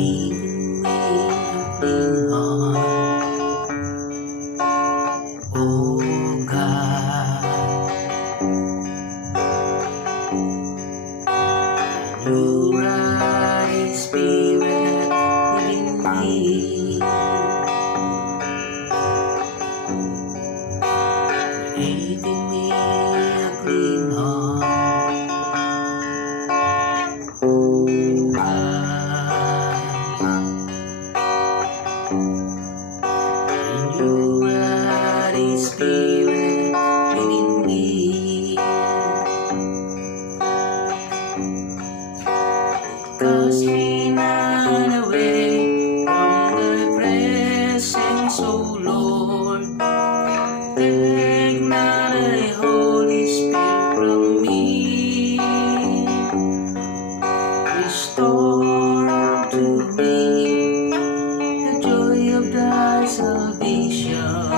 Creating me a clean heart, oh God. Your right spirit within me, creating me a clean heart, oh God. And your right spirit within me, cast me not away from thy presence, O Lord. Take not thy Holy Spirit from me. Restore unto me the joy of thy salvation,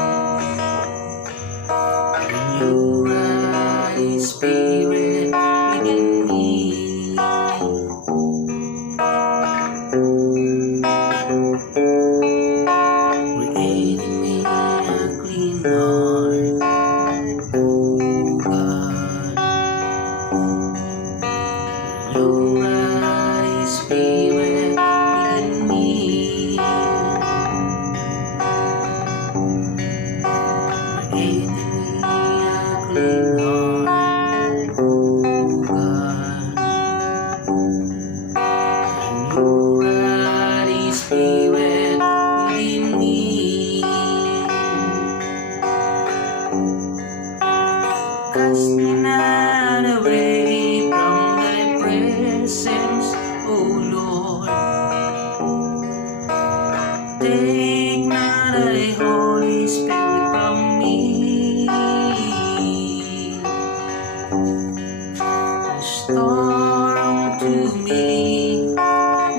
and your right spirit within me. Creating me a clean heart, oh God. Your right spirit within me, creating me a clean heart, oh God. And your right spirit within me, cast me not away from thy presence, O Lord. Take not thy Holy Spirit from me. Restore unto me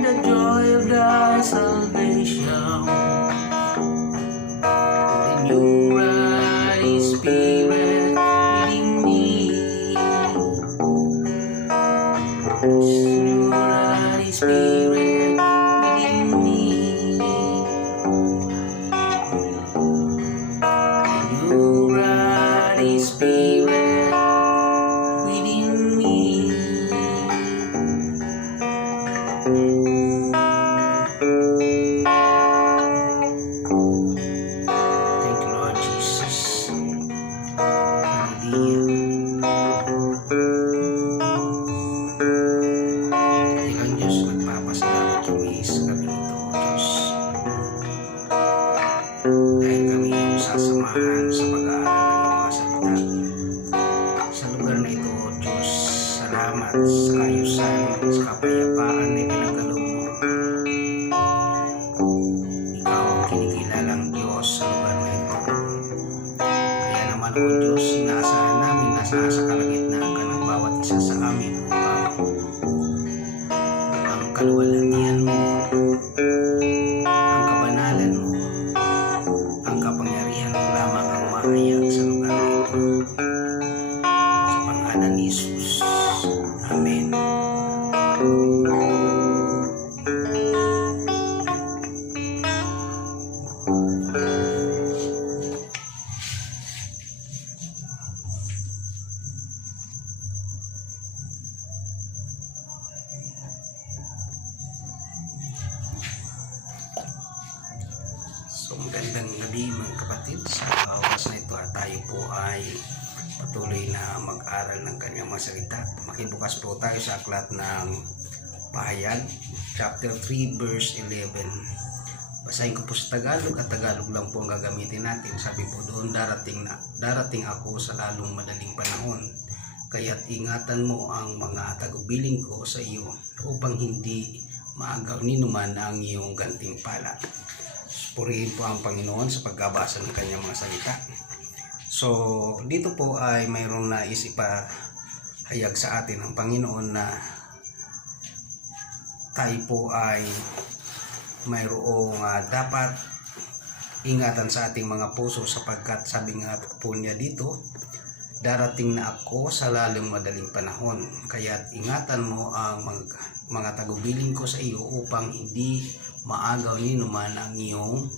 the joy of thy salvation, and your right spirit within me. Your right spirit within me. Your right spirit within me. Thank you, Lord Jesus. Hallelujah. Ilang Diyos, nagpapasalamat kami sa gabi ito, Diyos. Dahil kami yung sasamahan sa pag-aaral ng mga salita. Sa lugar na ito, Diyos, salamat sa kaayusan, sa kapayapaan na pinagkaloob mo. Ikaw ang kinikilalang Diyos sa lugar na ito. Kaya naman, O Diyos, inaasahan namin na sa kalagitnaan ka ng bawat isa sa amin upang ang kaluwalhatian mo, ang kabanalan mo, ang kapangyarihan mo lamang ang mahayag sa lugar na ito. Sa pangalan ni Jesus. Amen. So magandang gabi mga kapatid. Sa oras na ito tayo po ay patuloy na mag-aral ng kanyang mga salita. Makibukas po tayo sa aklat ng Pahayag, chapter 3 verse 11. Basahin ko po sa Tagalog at Tagalog lang po ang gagamitin natin. Sabi po doon, darating ako sa lalong madaling panahon, kaya't ingatan mo ang mga tagubilin ko sa iyo upang hindi maagaw ni numan ang iyong gantimpala. Purihin po ang Panginoon sa pagbabasa ng kanyang mga salita. So, dito po ay mayroong nais ipahayag sa atin ng Panginoon na tayo po ay mayroong dapat ingatan sa ating mga puso, sapagkat sabi nga po niya dito, darating na ako sa lalong madaling panahon, kaya't ingatan mo ang mga tagubilin ko sa iyo upang hindi maagaw ni naman ang iyong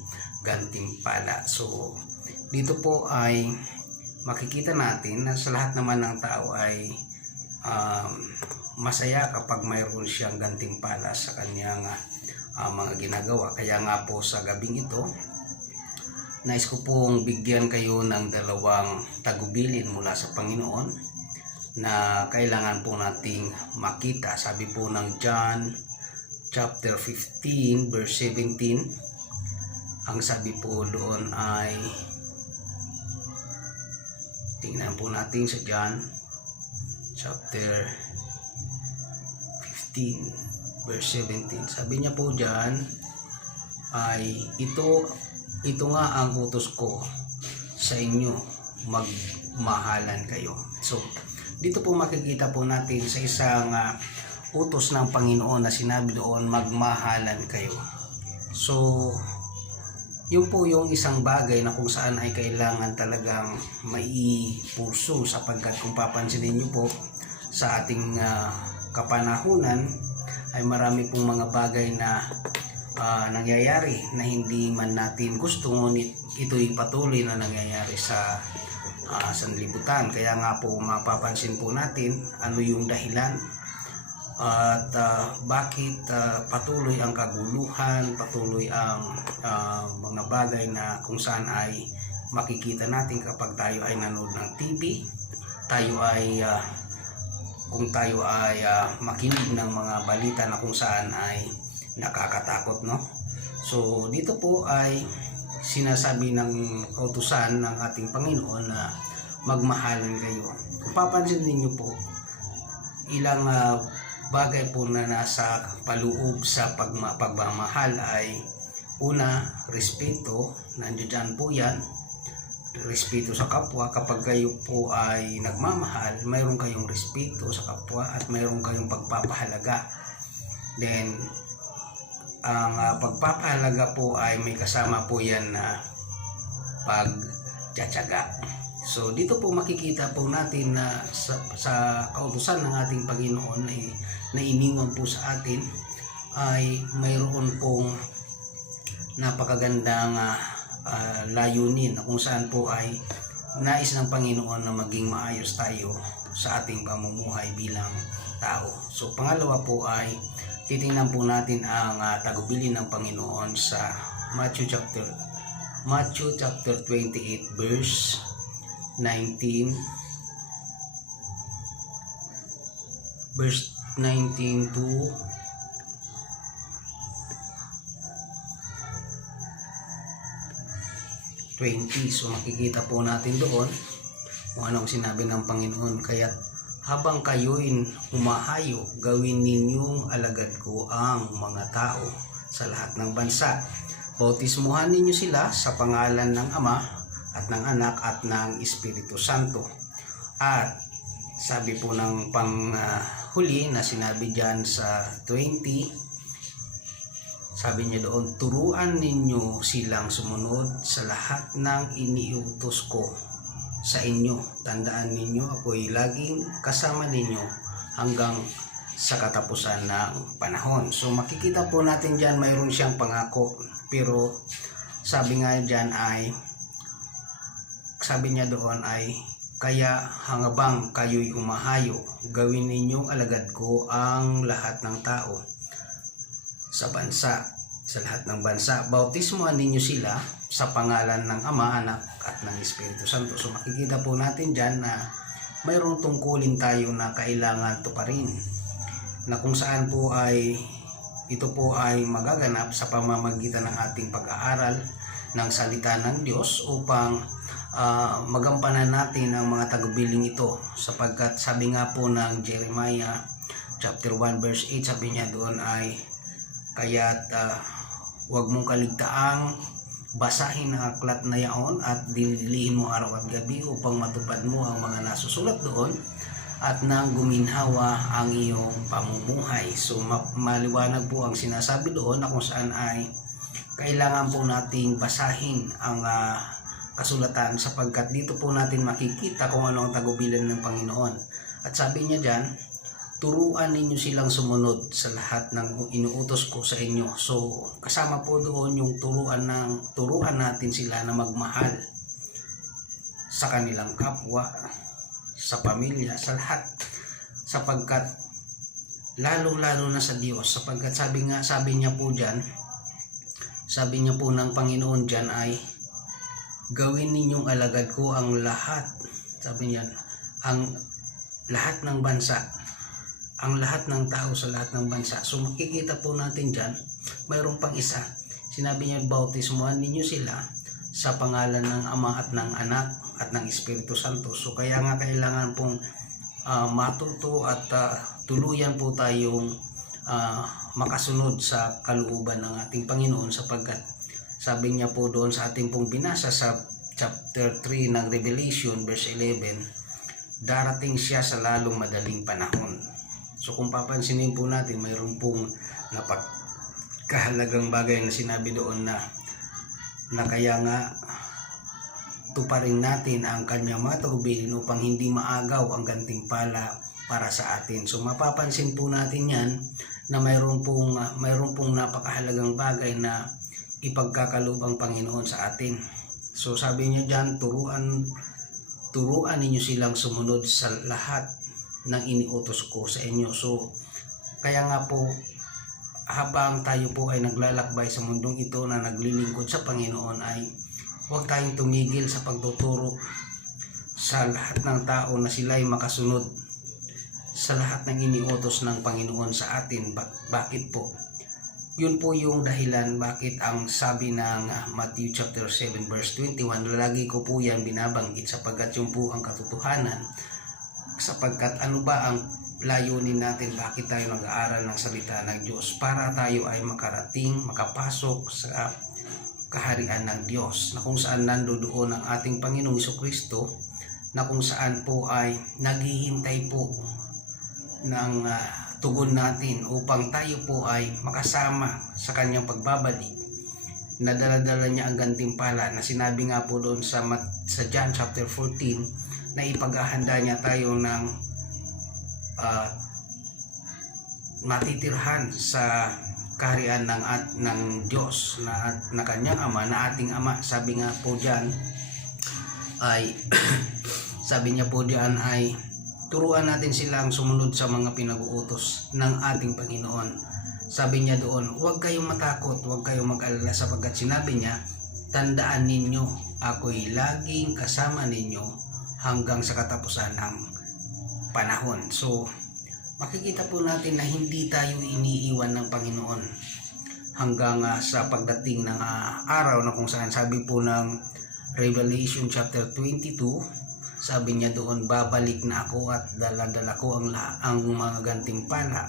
gantimpala. So dito po ay makikita natin na sa lahat naman ng tao ay masaya kapag mayroon siyang gantimpala sa kanyang mga ginagawa. Kaya nga po sa gabing ito, nais ko pong bigyan kayo ng dalawang tagubilin mula sa Panginoon na kailangan po nating makita. Sabi po ng John chapter 15 verse 17, ang sabi po doon ay, tingnan po natin sa John chapter 15 verse 17. Sabi niya po dyan ay, ito nga ang utos ko sa inyo, magmahalan kayo. So dito po makikita po natin sa isang utos ng Panginoon na sinabi doon, magmahalan kayo. So yun po yung isang bagay na kung saan ay kailangan talagang maipuso, sapagkat kung papansinin nyo po sa ating kapanahunan ay marami pong mga bagay na nangyayari na hindi man natin gusto, ngunit ito'y patuloy na nangyayari sa sanlibutan. Kaya nga po mapapansin po natin ano yung dahilan at bakit patuloy ang kaguluhan, patuloy ang mga bagay na kung saan ay makikita natin kapag tayo ay nanood ng TV, tayo ay kung tayo ay makinig ng mga balita na kung saan ay nakakatakot, no? So dito po ay sinasabi ng kautusan ng ating Panginoon na magmahalan kayo. Kung papansin niyo po, ilang bagay po na nasa paloob sa pagmamahal ay, una, respeto. Nandiyan po yan, respeto sa kapwa. Kapag kayo po ay nagmamahal, mayroon kayong respeto sa kapwa at mayroon kayong pagpapahalaga. Then ang pagpapahalaga po ay may kasama po yan na pagtsatsaga. So dito po makikita po natin na sa kautusan ng ating Panginoon na iniwan po sa atin ay mayroon pong napakagandang layunin na kung saan po ay nais ng Panginoon na maging maayos tayo sa ating pamumuhay bilang tao. So pangalawa po ay titingnan po natin ang tagubilin ng Panginoon sa Matthew chapter 28 verse 19 to 20. So makikita po natin doon kung anong sinabi ng Panginoon. Kaya habang kayo'y humahayo, gawin ninyong alagad ko ang mga tao sa lahat ng bansa. Bautismuhan ninyo sila sa pangalan ng Ama at ng Anak at ng Espiritu Santo. At sabi po ng panghuli na sinabi dyan sa 20, sabi niya doon, turuan ninyo silang sumunod sa lahat ng iniutos ko sa inyo. Tandaan ninyo, ako'y laging kasama ninyo hanggang sa katapusan ng panahon. So makikita po natin dyan, mayroon siyang pangako. Pero sabi nga dyan ay, sabi niya doon ay, kaya hanggang kayo'y umahayo, gawin ninyong alagad ko ang lahat ng tao sa bansa, sa lahat ng bansa. Bautismuhan ninyo sila sa pangalan ng Ama, Anak at ng Espiritu Santo. So makikita po natin dyan na mayroong tungkulin tayo na kailangan tuparin, na kung saan po ay ito po ay magaganap sa pamamagitan ng ating pag-aaral ng salita ng Diyos upang magampanan natin ang mga tagubiling ito, sapagkat sabi nga po ng Jeremiah chapter 1 verse 8, sabi niya doon ay, kaya't huwag mong kaligtaang basahin ang aklat na yaon at dinilihin mo araw at gabi upang matupad mo ang mga nasusulat doon at nang guminhawa ang iyong pamumuhay. So maliwanag po ang sinasabi doon na kung saan ay kailangan po nating basahin ang kasulatan, sapagkat dito po natin makikita kung ano ang tagubilin ng Panginoon. At sabi niya dyan, turuan ninyo silang sumunod sa lahat ng inuutos ko sa inyo. So kasama po doon yung turuan natin sila na magmahal sa kanilang kapwa, sa pamilya, sa lahat, sapagkat lalo-lalo na sa Diyos, sapagkat sabi niya po ng Panginoon diyan ay gawin ninyong alagad ko ang lahat, sabi niya, ang lahat ng bansa, ang lahat ng tao sa lahat ng bansa. So makikita po natin diyan, mayroon pang isa, sinabi niya, bautismuhan ninyo sila sa pangalan ng Ama at ng Anak at ng Espiritu Santo. So kaya nga kailangan pong matuto at tuluyan po tayong makasunod sa kalooban ng ating Panginoon, sapagkat sabi niya po doon sa ating pong binasa sa chapter 3 ng Revelation verse 11, darating siya sa lalong madaling panahon. So kung papansinin po natin, mayroon pong napagkahalagang bagay na sinabi doon na kaya nga tuparin natin ang kanyang mga tagubilin upang hindi maagaw ang gantimpala para sa atin. So mapapansin po natin yan na mayroon pong napakahalagang bagay na ipagkakaloob ang Panginoon sa atin. So sabi niya diyan, turuan ninyo silang sumunod sa lahat ng iniutos ko sa inyo. So kaya nga po, habang tayo po ay naglalakbay sa mundong ito na naglilingkod sa Panginoon, ay huwag tayong tumigil sa pagtuturo sa lahat ng tao na sila ay makasunod sa lahat ng iniutos ng Panginoon sa atin. Bakit po? Yun po yung dahilan bakit ang sabi ng Matthew chapter 7 verse 21, lagi ko po yan binabanggit, sapagkat yun po ang katotohanan. Sapagkat ano ba ang layunin natin, bakit tayo nag-aaral ng salita ng Diyos? Para tayo ay makapasok sa kaharian ng Diyos, na kung saan nandoon ang ating Panginoong Jesucristo, na kung saan po ay naghihintay po ng tugon natin upang tayo po ay makasama sa kanyang pagbabalik, na dala-dala niya ang gantimpala na sinabi nga po doon sa John chapter 14 na ipaghahanda niya tayo ng matitirhan sa kaharian ng Diyos na kanyang Ama, na ating Ama. Sabi nga po diyan ay sabi niya po diyan ay turuan natin silang sumunod sa mga pinag-uutos ng ating Panginoon. Sabi niya doon, huwag kayong matakot, huwag kayong mag-alala, sapagkat sinabi niya, tandaan ninyo, ako'y laging kasama ninyo hanggang sa katapusan ng panahon. So makikita po natin na hindi tayo iniiwan ng Panginoon hanggang sa pagdating ng araw na kung saan sabi po ng Revelation chapter 22, sabi niya doon, babalik na ako at dala-dala ko ang mga gantimpala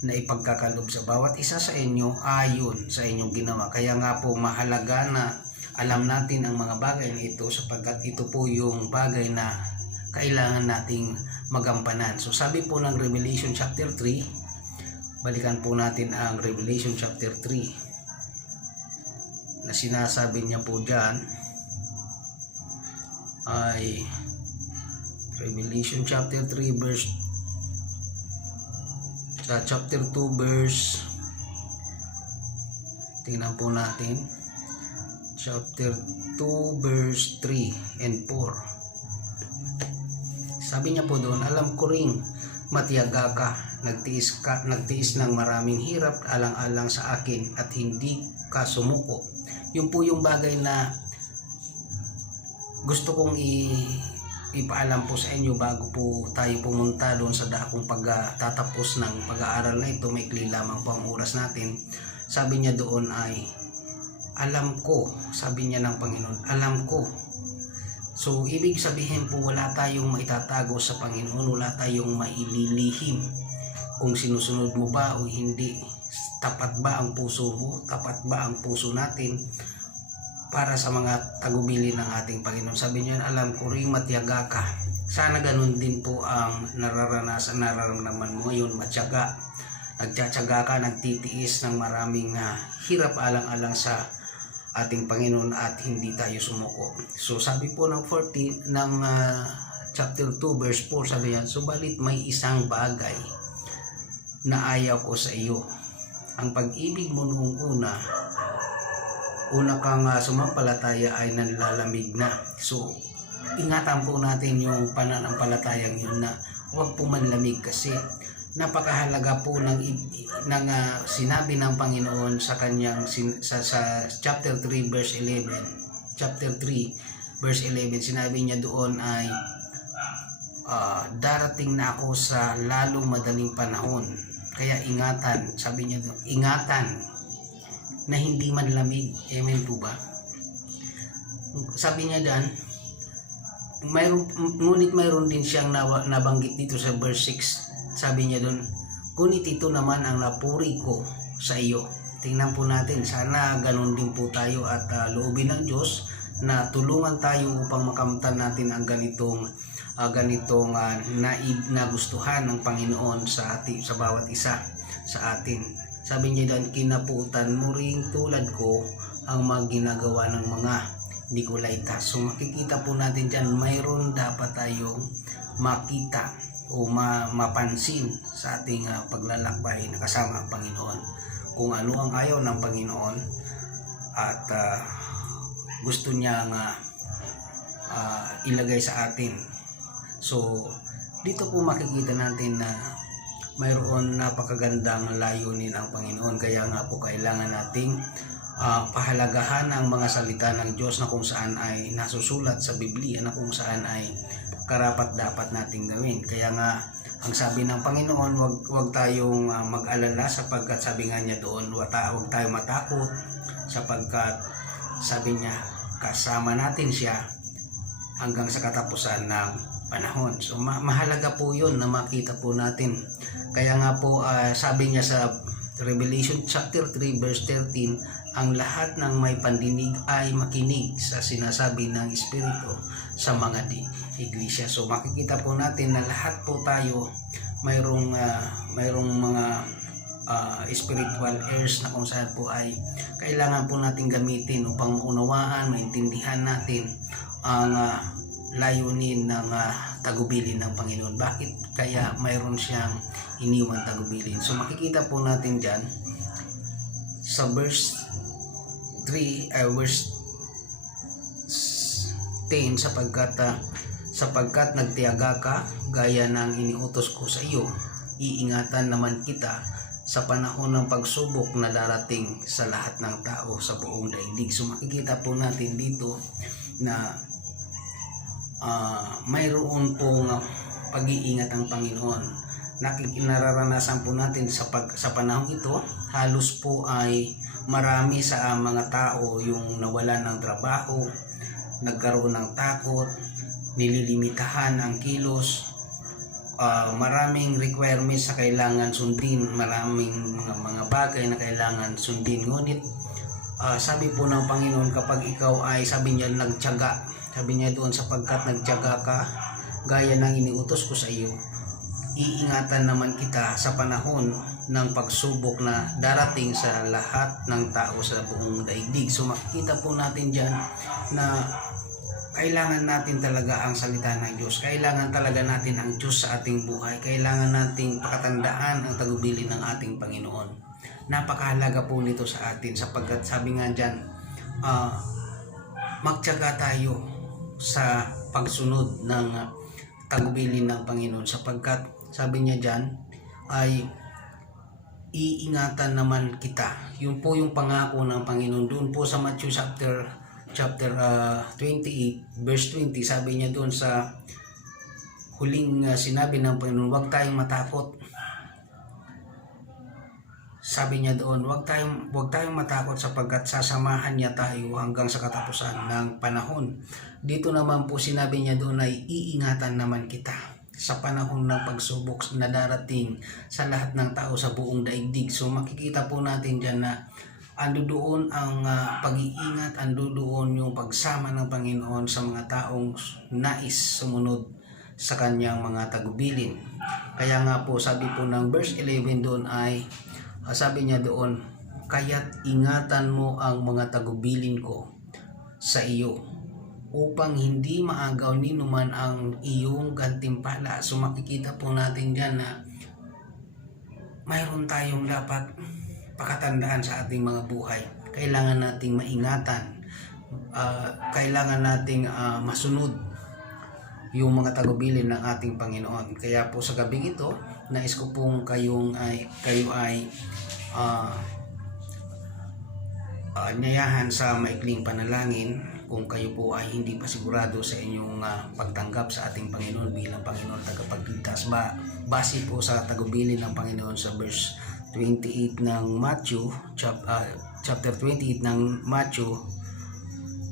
na ipagkakalob sa bawat isa sa inyo ayon sa inyong ginawa. Kaya nga po mahalaga na alam natin ang mga bagay na ito, sapagkat ito po yung bagay na kailangan nating magampanan. So sabi po ng Revelation chapter 3, balikan po natin ang Revelation chapter 3 na sinasabi niya po dyan ay Revelation chapter 3 verse sa chapter 2 verse, tingnan po natin, chapter 2 verse 3 and 4. Sabi niya po doon, alam ko ring matiyaga ka, nagtiis ng maraming hirap alang-alang sa akin at hindi ka sumuko. Yun po yung bagay na gusto kong ipaalam po sa inyo bago po tayo pumunta doon sa dakong pagtatapos ng pag-aaral na ito. Maikli lamang po ang oras natin. Sabi niya doon ay, alam ko, sabi niya ng Panginoon, alam ko. So ibig sabihin po, wala tayong maitatago sa Panginoon, wala tayong maililihim kung sinusunod mo ba o hindi. Tapat ba ang puso mo? Tapat ba ang puso natin para sa mga tagubilin ng ating Panginoon? Sabi niya, alam ko rin matiyaga ka. Sana ganun din po ang nararamdaman mo ngayon, matyaga. Nagtsatsaga ka, nagtitiis ng maraming hirap alang-alang sa ating Panginoon at hindi tayo sumuko. So sabi po ng 14 ng chapter 2 verse 4, sabi niya, subalit may isang bagay na ayaw ko sa iyo. Ang pag-ibig mo noong una kang sumampalataya ay nanlalamig na. So, ingatan po natin yung pananampalatayang yun na huwag po manlamig, kasi napakahalaga po ng sinabi ng Panginoon sa kanyang sa chapter 3 verse 11. Chapter 3 verse 11, sinabi niya doon ay darating na ako sa lalong madaling panahon. Kaya ingatan, sabi niya doon, ingatan na hindi manlamig. Amen po ba? Sabi niya diyan, ngunit mayroon din siyang nabanggit dito sa verse 6. Sabi niya doon, ngunit ito naman ang napuri ko sa iyo. Tingnan po natin, sana ganun din po tayo at loobin ng Diyos na tulungan tayo upang makamtan natin ang ganitong nagustuhan ng Panginoon sa bawat isa sa atin. Sabi niya doon, kinapuutan mo ring tulad ko ang mga ginagawa ng mga Nicolaita. So makikita po natin dyan, mayroon dapat tayong makita o mapansin sa ating paglalakbay na kasama ang Panginoon. Kung ano ang ayaw ng Panginoon at gusto niyang ilagay sa atin. So dito po makikita natin na mayroon napakagandang layunin ang Panginoon. Kaya nga po kailangan nating pahalagahan ang mga salita ng Diyos na kung saan ay nasusulat sa Biblia, na kung saan ay karapat dapat nating gawin. Kaya nga ang sabi ng Panginoon, wag tayong mag-alala, sapagkat sabi nga niya doon, wag tayong matakot, sapagkat sabi niya kasama natin siya hanggang sa katapusan ng panahon. So mahalaga po yun na makita po natin. Kaya nga po sabi niya sa Revelation chapter 3 verse 13, ang lahat ng may pandinig ay makinig sa sinasabi ng Espiritu sa mga iglesia. So makikita po natin na lahat po tayo mayroong mga spiritual ears na kung saan po ay kailangan po natin gamitin upang maunawaan, maintindihan natin ang layunin ng tagubilin ng Panginoon. Bakit kaya mayroon siyang iniwan tagubilin? So makikita po natin dyan sa verse 3, verse 10, sapagkat nagtiyaga ka gaya ng iniutos ko sa iyo, iingatan naman kita sa panahon ng pagsubok na darating sa lahat ng tao sa buong daigdig. So makikita po natin dito na mayroon pong pag-iingat ang Panginoon. Nararanasan po natin sa panahon ito, halos po ay marami sa mga tao yung nawalan ng trabaho, nagkaroon ng takot, nililimitahan ang kilos, maraming requirements sa kailangan sundin, maraming mga bagay na kailangan sundin. Ngunit sabi po ng Panginoon, kapag ikaw ay, sabi niya, nagtiyaga, sabi niya doon, sapagkat nagtiyaga ka gaya ng iniutos ko sa iyo, iingatan naman kita sa panahon ng pagsubok na darating sa lahat ng tao sa buong daigdig. So makikita po natin dyan na kailangan natin talaga ang salita ng Diyos. Kailangan talaga natin ang Diyos sa ating buhay. Kailangan nating pakatandaan ang tagubilin ng ating Panginoon. Napakahalaga po nito sa atin, sapagkat sabi nga dyan, magtiyaga tayo sa pagsunod ng tagubilin ng Panginoon, sapagkat sabi niya dyan ay iingatan naman kita. Yun po yung pangako ng Panginoon doon po sa Matthew chapter 28 verse 20. Sabi niya doon sa huling sinabi ng Panginoon, huwag tayong matakot. Sabi niya doon, huwag tayong matakot, sapagkat sasamahan niya tayo hanggang sa katapusan ng panahon. Dito naman po sinabi niya doon ay iingatan naman kita sa panahon ng pagsubok na darating sa lahat ng tao sa buong daigdig. So makikita po natin dyan na ando doon ang pag-iingat, ando doon yung pagsama ng Panginoon sa mga taong nais sumunod sa kanyang mga tagubilin. Kaya nga po sabi po ng verse 11 doon ay sabi niya doon, kaya't ingatan mo ang mga tagubilin ko sa iyo upang hindi maagaw ni numan ang iyong gantimpala. So makikita po natin dyan na mayroon tayong dapat pakatandaan sa ating mga buhay. Kailangan nating maingatan, kailangan nating masunod yung mga tagubilin ng ating Panginoon. Kaya po sa gabing ito, nais ko pong kayo ay anyayahan sa maikling panalangin kung kayo po ay hindi pa sigurado sa inyong pagtanggap sa ating Panginoon bilang Panginoon tagapagligtas. Base po sa tagubilin ng Panginoon sa verse 28 ng Matthew, chapter 28 ng Matthew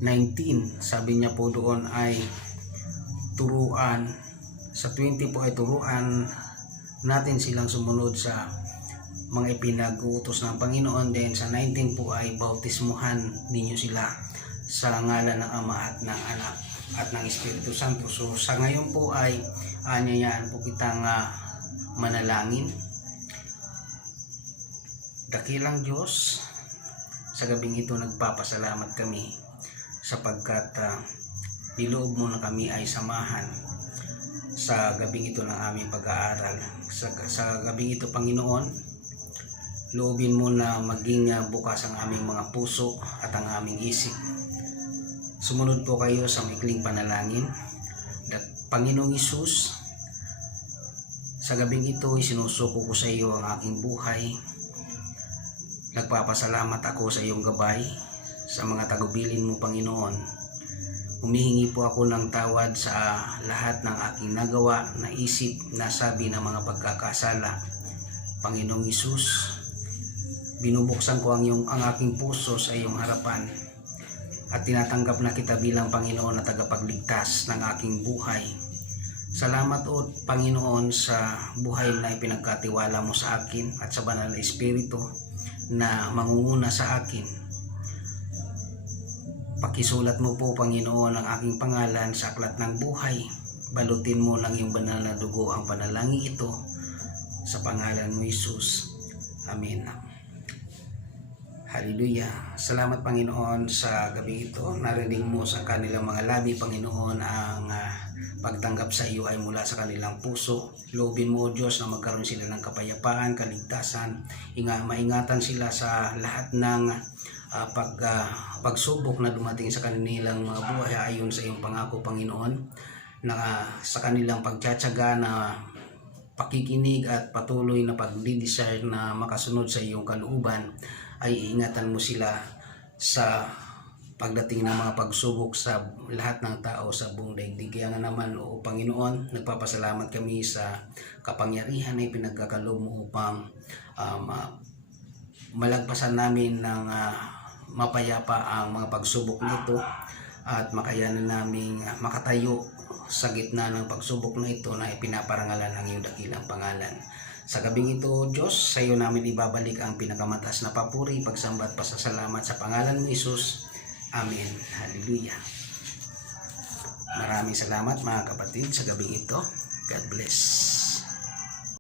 19, sabi niya po doon ay turuan, sa 20 po ay turuan natin silang sumunod sa mga ipinag-uutos ng Panginoon. Then sa 19 po ay bautismuhan ninyo sila sa ngalan ng Ama at ng Anak at ng Espiritu Santo. So sa ngayon po ay anyayaan po kitang manalangin. Dakilang Diyos, sa gabing ito nagpapasalamat kami sapagkat niloob mo na kami ay samahan sa gabing ito ng aming pag-aaral. Sa gabing ito, Panginoon, loobin mo na maging bukas ang aming mga puso at ang aming isip. Sumunod po kayo sa maikling panalangin. Panginoong Hesus, sa gabing ito isinusuko ko sa iyo ang aking buhay. Nagpapasalamat ako sa iyong gabay sa mga tagubilin mo, Panginoon. Humihingi po ako ng tawad sa lahat ng aking nagawa, naisip, nasabi ng mga pagkakasala. Panginoong Hesus, binubuksan ko ang aking puso sa iyong harapan at tinatanggap na kita bilang Panginoon na tagapagligtas ng aking buhay. Salamat o Panginoon sa buhay na ipinagkatiwala mo sa akin at sa banal na Espiritu na mangunguna sa akin. Pakisulat mo po, Panginoon, ang aking pangalan sa aklat ng buhay. Balutin mo ng iyong banal na dugo ang panalangin ito sa pangalan mo, Jesus. Amen. Hallelujah. Salamat, Panginoon, sa gabi ito. Narinig mo sa kanilang mga labi, Panginoon, ang pagtanggap sa iyo ay mula sa kanilang puso. Loobin mo, Diyos, na magkaroon sila ng kapayapaan, kaligtasan. Maingatan sila sa lahat ng pagsubok na dumating sa kanilang mga buhay ayon sa iyong pangako, Panginoon, na sa kanilang pagtsatsaga na pakikinig at patuloy na pagdi-desire na makasunod sa iyong kalooban, ay iingatan mo sila sa pagdating ng mga pagsubok sa lahat ng tao sa buong daigdig. Kaya nga naman, o Panginoon, nagpapasalamat kami sa kapangyarihan na ipinagkakaloob mo upang malagpasan namin ng mapayapa ang mga pagsubok nito at makayanan namin makatayo sa gitna ng pagsubok na ito na ipinaparangalan ng iyong dakilang pangalan. Sa gabing ito, Diyos, sa iyo namin ibabalik ang pinakamataas na papuri, pagsamba at pasasalamat sa pangalan mo, Jesus. Amen. Hallelujah. Maraming salamat mga kapatid sa gabing ito. God bless.